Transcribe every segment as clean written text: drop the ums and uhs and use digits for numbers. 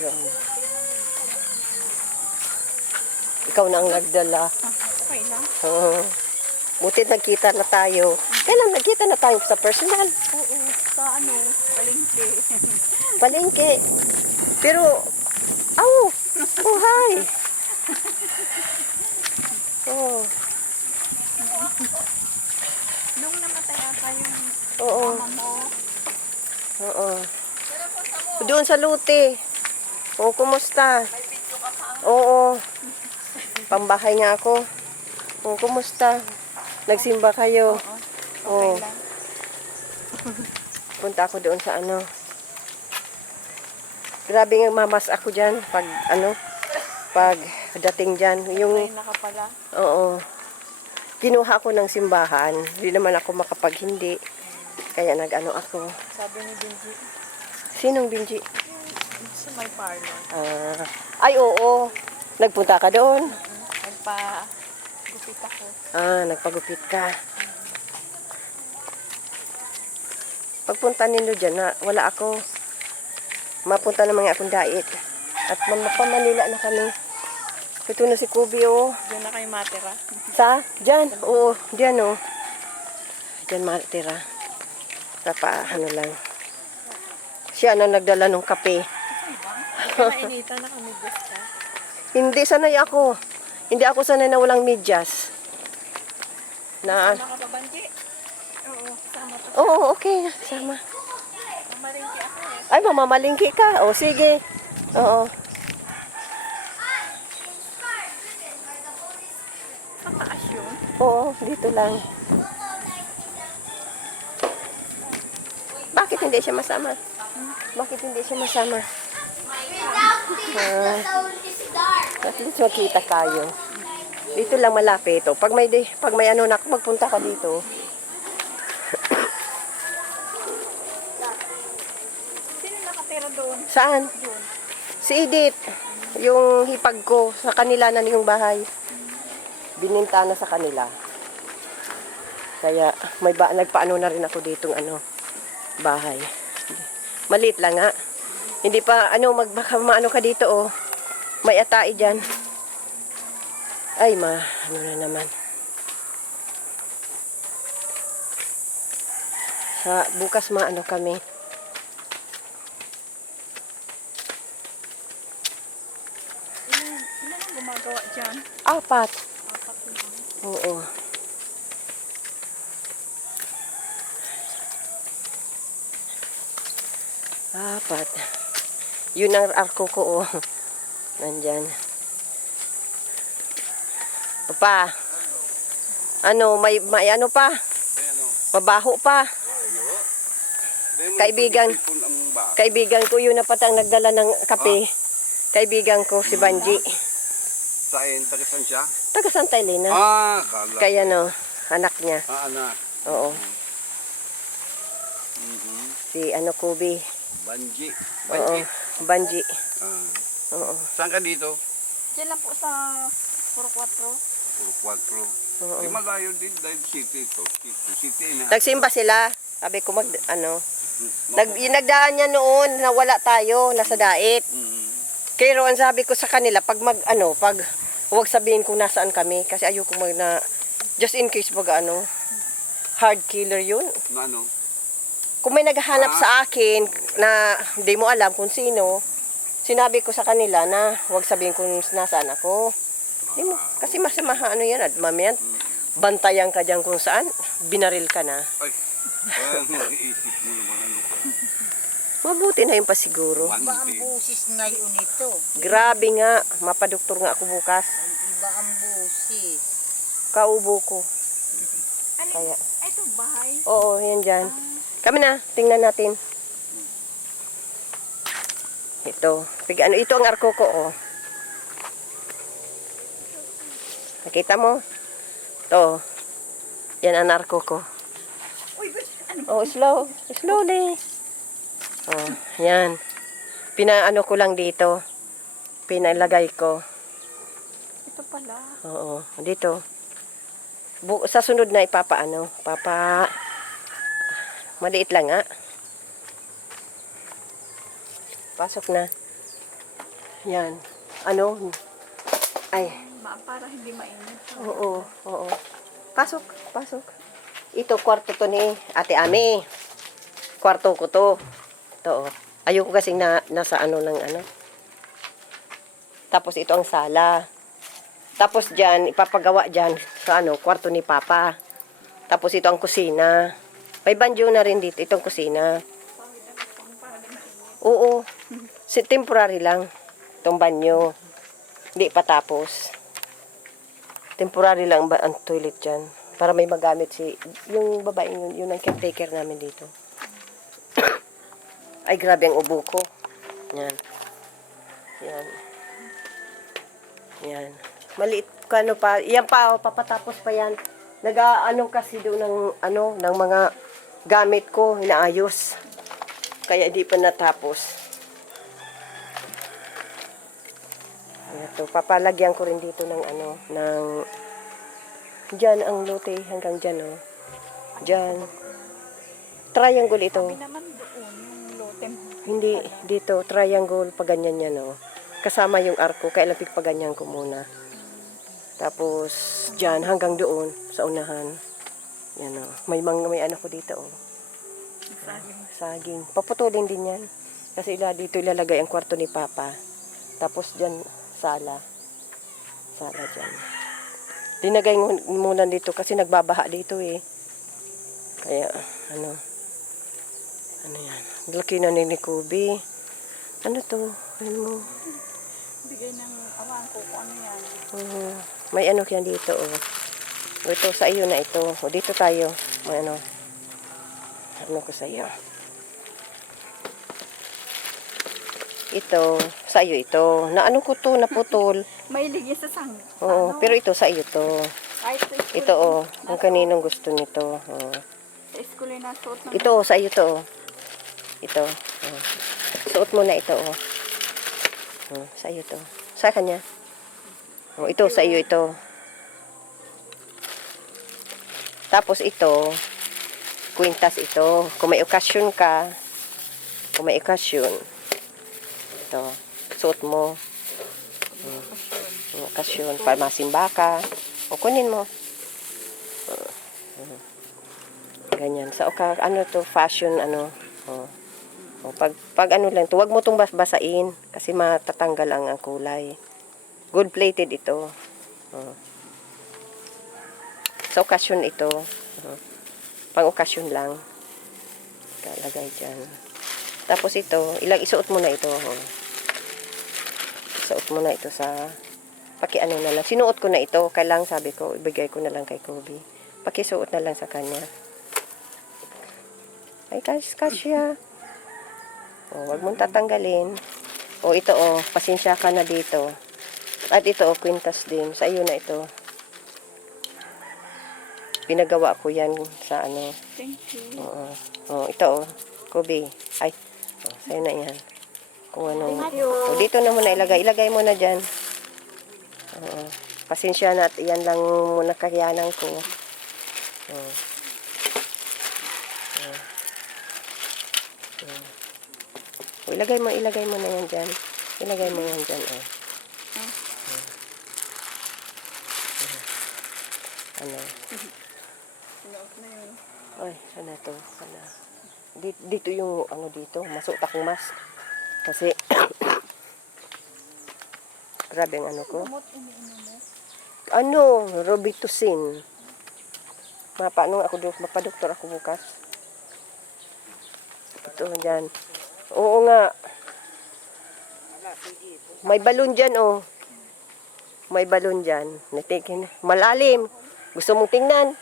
Yun. Ikaw na ang nagdala. Okay lang. Oo. Buti nagkita na tayo. Kailan nagkita na tayo sa personal? Oo, sa palengke. Palengke. Pero, oh, hi. Oh. Nung namatay ata yung Oo. mama mo. Oo. Doon sa Lute. Oh, kumusta? Oo. Pambahay nga ako. Oh, kumusta? Nagsimba kayo? Okay Oh. lang. Punta ako doon sa Grabe nga mamas ako dyan pag dating dyan. Yung, Okay na ka pala. oo. Kinuha ko ng simbahan. Hindi naman ako makapaghindi. Kaya ako. Sabi ni Benji, Sinong Binji? sa may parlor. Ay, oo. Nagpunta ka doon? Nagpa-gupit ako. Nagpagupit ka. Pagpunta ninyo dyan, wala ako. Mapunta naman nga akong dait. At Manila na kami. Ito na si Kubi, oh. Diyan na kayo matira. Dyan? Oo, dyan, oh. Dyan matira. Lang. Siya na nagdala ng kape. Nainita na kami gusto. Hindi, sanay ako. Hindi ako sanay na walang medyas. Sama ka pa, Benji? Oo, sama pa. Oo, okay. Sama. Mamalengke ako eh. Ay, mamamalingki ka. O, sige. Oo. Pataas yun. Oo, dito lang. Bakit hindi siya masama? Bakit hindi siya masama? At least makita tayo. Dito lang malapit. Oh. Pag may magpunta ka dito. Sino nakatira doon? Saan? Doon. Si Edith. Yung hipag ko. Sa kanila na yung bahay. Bininta na sa kanila. Kaya nagpaano na rin ako ditong bahay. Maliit lang nga. Hindi pa maano ka dito, oh. May atai dyan. Ay, na naman. Bukas kami. Ilan ang gumagawa dyan? 4. 4 lang. Oo. Apat. Yun ang arko ko, oh. Nandyan. Pa. May pa? Mabaho pa. Kaibigan ko yun na patang nagdala ng kape. Kaibigan ko si Banji. Saan? Taga-saan siya? Taga Santa Elena. Kala. Kaya anak niya. Anak. Oo. Si Kubi. Banji. Oo. Banji. Oo. Saan ka dito? Diyan lang po sa Puro 4. Puro 4. Oo. Di malayo din dahil city ito. City na. Nagsimba sila. Sabi ko nagdaan niya noon na wala tayo, nasa dait. Kaya ang sabi ko sa kanila, pag huwag sabihin kung nasaan kami. Kasi ayoko just in case hard killer yun. Na ano? Kung may naghahanap sa akin na hindi mo alam kung sino, sinabi ko sa kanila na huwag sabihin kung nasaan ako. Di mo, kasi masamaha yan at mamayan, bantayan ka dyan kung saan, binaril ka na. Ay, mag-iisip mo naman ka. Mabuti na yung pasiguro. Iba ang busis ngayon ito. Grabe nga, mapadoktor nga ako bukas. Iba ang busis. Kaubo ko. Kaya, Ito bahay. oo, yan dyan. Kami na, tingnan natin. Ito. Ito ang arko ko, oh. Nakita mo? Ito. Yan ang arko ko. Oh, slowly. Oh, yan. Pinaano ko lang dito. Pinalagay ko. Ito pala. Oo, dito. Sa sunod na maliit lang nga. Pasok na. Yan. Ano? Ay, Para hindi mainit. oo, oo. Pasok, pasok. Ito, kwarto to ni Ate Ami. Kwarto ko to. Ito, oh. Ayoko kasing nasa ano ng ano. Tapos ito ang sala. Tapos dyan, ipapagawa dyan sa ano, kwarto ni Papa. Tapos ito ang kusina. May banyo na rin dito, itong kusina. Oo. Temporary lang. Itong banyo. Hindi pa tapos. Temporary lang ba ang toilet dyan. Para may magamit yung babae yun ang caretaker namin dito. Ay, grabe ang ubo ko. Yan. Yan. Yan. Maliit ka ano pa. Yan pa, oh, papatapos pa yan. Nag-ano kasi doon ng, ano, ng mga gamit ko, inaayos. Kaya di pa natapos. Ito, papalagyan ko rin dito ng ano, ng, dyan ang lote, hanggang dyan, oh. Dyan. Triangle ito. Kami naman doon, yung lotem. Hindi, dito, triangle, pag ganyan yan, oh. Kasama yung arko, kaya lapig pa ganyan ko muna. Tapos, dyan, hanggang doon, sa unahan. Yan, oh. May ano ko dito, oh. Saging. Paputulin din yan. Kasi dito ilalagay ang kwarto ni Papa. Tapos dyan, sala. Sala dyan. Dinagay muna dito kasi nagbabaha dito eh. Kaya, ano yan. Laki na ni Kobe. Ano to? Ano mo? Bigay ng awan ko kung ano yan. May ano yan dito, oh. Ito, sa iyo na ito. O, dito tayo. May ano. Ano ko sa iyo. Ito, sa iyo ito. Na ano ko to, naputol. May ligay sa sang. Oo, pero ito sa iyo to. Kahit sa school. Ito, oh. Kung kaninong gusto nito. Oh. Sa school ay nasuot na. Ito, sa iyo to, oh. Ito. Oh. Suot mo na ito, oh. Oh, sa iyo to. Sa kanya. Oh, ito, sa iyo ito. Tapos ito, kwintas ito. Kung may okasyon ka, ito, suot mo. Okasyon, para masimba ka. O, kunin mo. Ganyan. Sa ano to, fashion, ano. O, pag ano lang to, wag mo itong basain kasi matatanggal ang kulay. Gold plated ito. Sa okasyon ito. Pang okasyon lang. Kalagay dyan. Tapos ito, isuot mo na ito. Isuot mo na ito sa, pakiano na lang. Sinuot ko na ito. Kailang sabi ko, ibigay ko na lang kay Kobe. Pakisuot na lang sa kanya. Ay, kasya. O, wag mong tatanggalin. O, ito, o, pasensya ka na dito. At ito, o, kwintas din. Sa iyo na ito. Pinagawa ko yan sa ano. Thank you. Oo. O, ito, o. Kobe. Ay, o, sa'yo na yan. Kung ano. O, dito na muna ilagay. Ilagay mo na dyan. Oo. Pasensya na at yan lang muna kakayanan ko. Oo. O, ilagay mo na yan dyan. Ilagay mo yan dyan, o. Ano? Sinuot na yun. Ay, ano to? Ano? Dito yung, ano dito, masuot akong mask. Kasi, grabe ang ano ko. Gamot iniinom mo. Ano? Robitussin. Paano ako, mapadoktor ako bukas. Ito, dyan. Oo nga. May balon dyan, oh. May balon dyan. Natikin. Malalim. Gusto mong tingnan?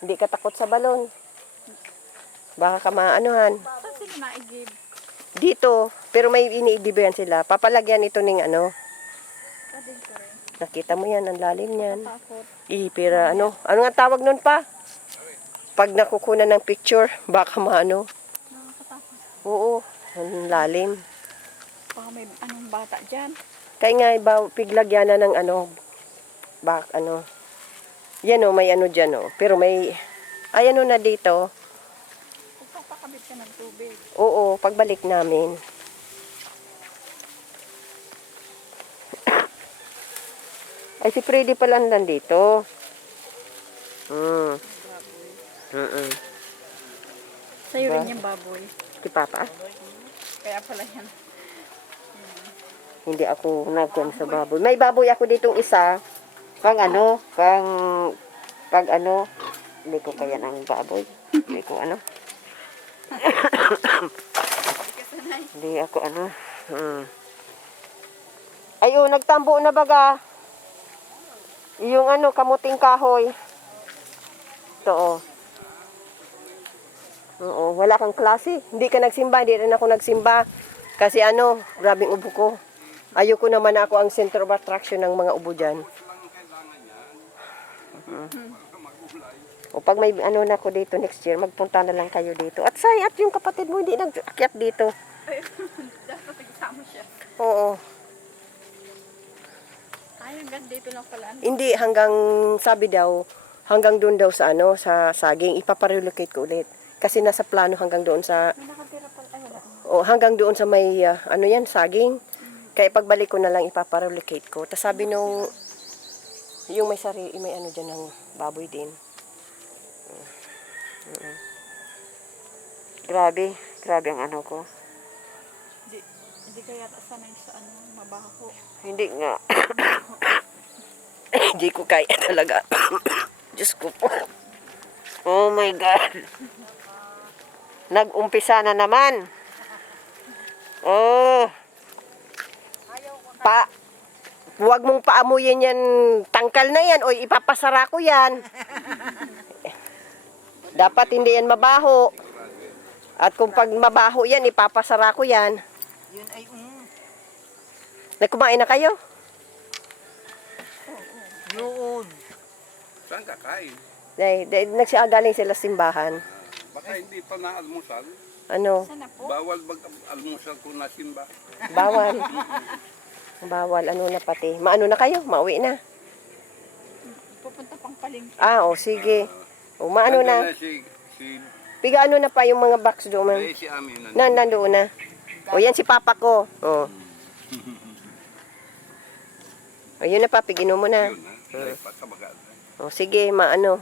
Hindi ka takot sa balon. Baka ka maanuhan. Saan sila naigib? Dito. Pero may iniigibayan sila. Papalagyan ito ng ano. Kadin ko rin. Nakita mo yan. Ang lalim yan. Takot. Pera ano. Ano nga tawag nun pa? Pag nakukunan ng picture, baka maano. Nakakatakot. Oo. Ang lalim. Baka may anong bata dyan. Kaya nga, piglagyan na ng ano. Ano. Yan o, may ano dyan o. Pero may, ay ano na dito. Magpapakabit ka ng tubig. Oo, pagbalik namin. Ay, si Freddy pala nandito. Hmm. Mm-mm. Sa'yo Ba? rin yung baboy. Si Papa? Kaya pala yan. Hindi ako nagkuhan sa baboy. May baboy ako ditong isa. Pang ano, pag ano, hindi ko kaya ng baboy. Hindi ko ano. Hindi ako ano. Ayun, nagtambo na baga. Yung ano, kamuting kahoy. Ito oh. Oo, wala kang klase. Hindi ka nagsimba, hindi rin ako nagsimba. Kasi ano, grabing ubo ko. Ayoko naman ako ang center of attraction ng mga ubo dyan. O pag may ano na ako dito next year, magpunta na lang kayo dito. At yung kapatid mo hindi nag-akyat dito. Dapat nagsama siya. Oo. Ay, hanggang dito lang pala. Hindi hanggang sabi daw hanggang doon daw sa ano sa saging ipaparelocate ko ulit. Kasi nasa plano hanggang doon sa May nakatira pala. Ay, wala. hanggang doon sa may ano yan saging. Kaya pagbalik ko na lang ipaparelocate ko. Tapos sabi nung yung may ano diyan ng baboy din. Grabe ang ano ko. Hindi kaya sanay sa ano, mabaho. Hindi nga. Hindi ko kaya talaga. Diyos ko po. Oh my God. Nag-umpisa na naman. Oh. Huwag mong paamuyin yan. Tangkal na yan. O ipapasara ko yan. Dapat hindi yan mabaho. At kung pag mabaho yan, ipapasara ko yan. Yun ay Nagkumain na kayo? yun. Saan kakain? Nagsiagaling sila sa simbahan. Baka hindi pa na-almusal. Ano? Sana po? Bawal mag-almusal kung nasimba. Bawal. Bawal. Ano na pati. Maano na kayo? Mauwi na. Pupunta pang palengke. Sige. O, maano na. Nandiyan si Piga ano na pa yung mga box doon. Ay, si Ami na. Nandoon na. O, yan si Papa ko. O. O, yun na pa. Pigino mo na. Yun na. Ay, pagkabagal. O, sige, maano.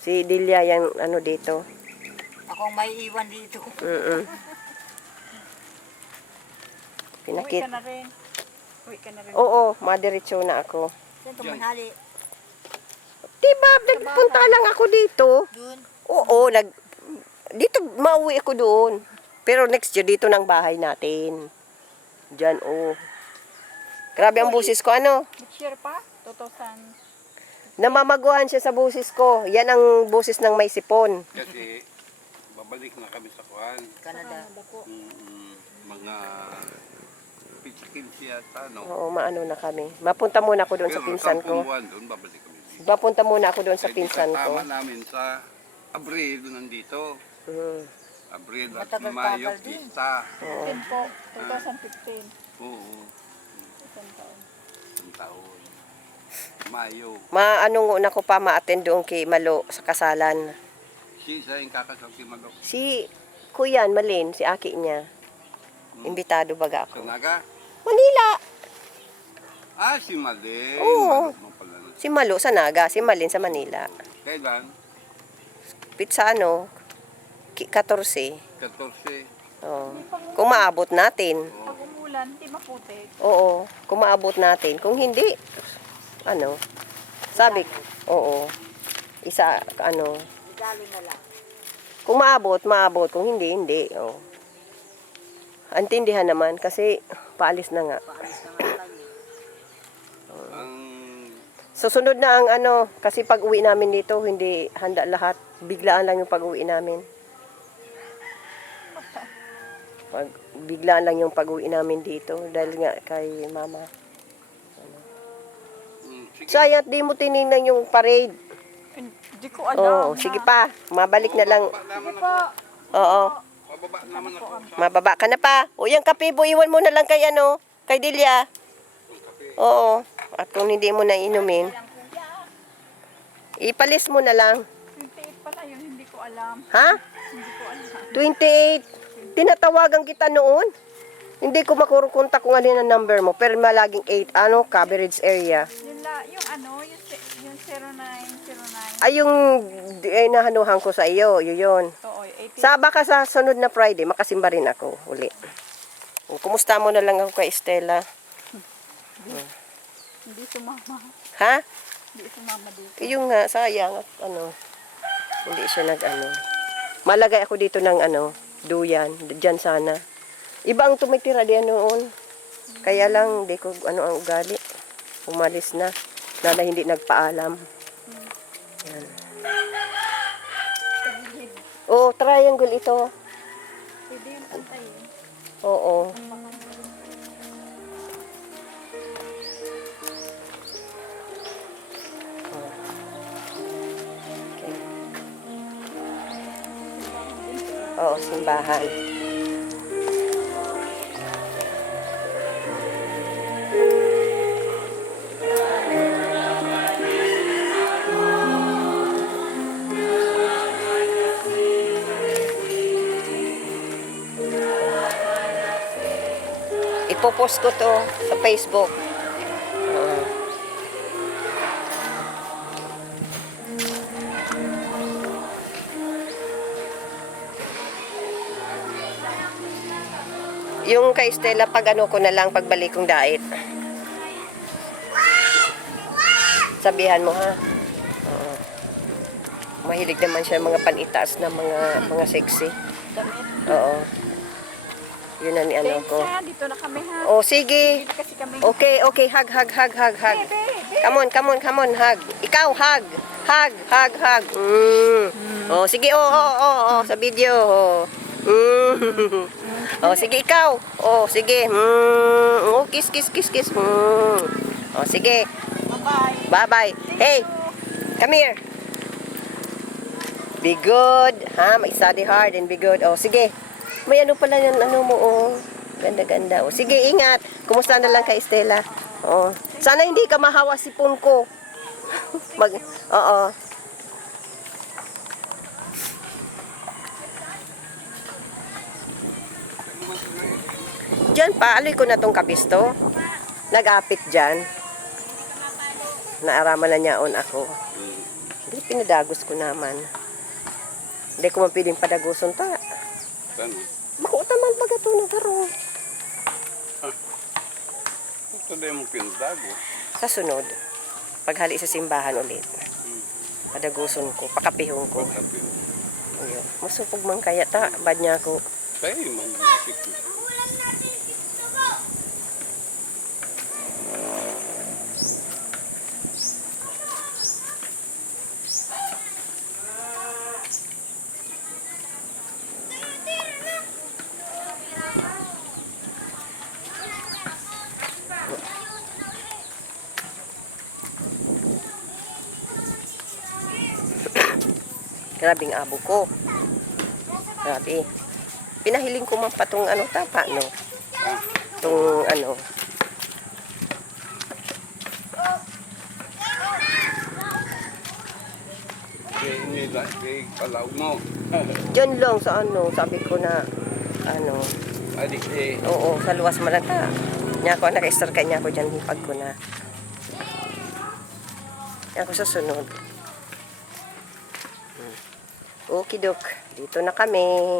Si Delia yung ano dito. Ako ang may iwan dito. Mm-mm. Uwi Pinakit. ka na rin. Uwi ka na rin. Oo, madiretso na ako. Saan tumanghali? Diba, nagpunta lang ako dito. Doon. Oo, dito, mauwi ako doon. Pero next year, dito ng bahay natin. Diyan, oh. Grabe ang busis ko, ano? Next year pa? 2000. Namamaguhan siya sa busis ko. Yan ang busis ng may sipon. Kasi babalik na kami sa Kuan. Canada. Canada po. Mga pichikin siya no? Oo, maano na kami. Mapunta muna ako doon sa pinsan ko. Buwan doon, babalik kami. Mapunta muna ako doon sa Kaya pinsan ko. tama namin sa Abril nandito. Mm. Abril at Matagal-tagal Mayo, din. Pista. 15 po. 2015. Oo, Isang taon. isang taon. Mayo. Maano na ko pa ma-attend doon kay Malo sa kasalan. Siya yung kakasal si Malok. Si Kuyan Malin, si Aki niya. Imbitado baga Sa ako. Naga? Manila. Ah, si Malin. Oo. Malok mo pala. Si Malo sa Naga, si Malin sa Manila. Kailan? Pizza ano, 14. 14. Oh. Kung maabot natin. Pag umulan, hindi maputik. Oo, kung maabot natin. Kung hindi, ano, sabi, oo. Isa, ano, Galing na lang. kung maabot, maabot. Kung hindi, hindi. Oh. Antindihan naman kasi paalis na nga. Paalis na nga tayo. Ang Susunod na ang ano, kasi pag uwi namin dito, hindi handa lahat. Biglaan lang yung pag uwi namin. Biglaan lang yung pag uwi namin dito dahil nga kay mama. sige. Sayang, di mo tinignan yung parade. Hindi ko alam. Oo, sige pa. Mabalik na lang. Baba naman Po. ako. Oo, Bababa naman ako. mababa ka na pa. O yung kape, iwan mo na lang kay ano, kay Delia. Oo, at kung hindi mo na inumin, ipalis mo na lang. 28 pala yun, hindi ko alam. Ha? Hindi ko alam. 28. Tinatawagan kita noon. Hindi ko makurukontak kung alin ang number mo, pero malaging 8, ano, coverage area. Yun lang. yung ano, yung 0909. Ay, yung nahanuhan ko sa iyo, yun. Oo, 80. Baka sa sunod na Friday, makasimba rin ako uli. Kumusta mo na lang ako kay Estela? Hindi sumama. Ha? Hindi sumama dito. Yung nga, sayang at hindi siya Malagay ako dito ng duyan, dyan sana. Iba ang tumitira diyan noon. Kaya lang, hindi ko ang ugali. Umalis na. Nana hindi nagpaalam. Yan. Oo, triangle ito. Pwede yung pantayin. Oo. Okay. Oo, simbahan. Ipopost ko to sa Facebook. Yung kay Stella, pag ko na lang, pagbalik kong diet. Sabihan mo, ha? Oo. Mahilig naman siya mga panitaas na mga sexy. Damit. Oo. Yun ang Thanks ko. ha, dito na kami ha. Oh, sige. Dito kasi kami. Okay. Hug. Come on, hug. Ikaw, hug. Hug. Oh, sige, sa video. Oh, sige, ikaw. Oh, sige. Oh, kiss. Oh, sige. Bye-bye. Bye-bye. Hey, come here. Be good. Ha, mag-study hard and be good. Oh, sige. May pala yan, mo, oh. Ganda. Oh, sige, ingat. Kumusta na lang kay Stella? Oh. Sana hindi ka mahawa si Punko. Oo. Diyan pa, aloy ko na tong kabisto. Nag-apit dyan. Naaraman na niyaon ako. Hindi, pinadagos ko naman. Hindi ko mapiling padaguson ta. Saan? Makuutaman pag ito na garo. Ito na yung pindago. Sa sunod, paghali sa simbahan ulit. Padaguson ko, pakapihong ko. Pagkapin. Ayun. Masupog man kaya ta, bad niya ako. Tayo, mag-isip. Grabing abo ko. Grabe. Pinahiling ko man pa tong tapa, no? Tong Kaya palaw mo. Diyan lang sa sabi ko na, Adik oo, sa luwas malata. Niya ko, naka-star ka niya ko dyan, hipag ko na. Niya ko sa sunod. Okay, dok. Dito na kami.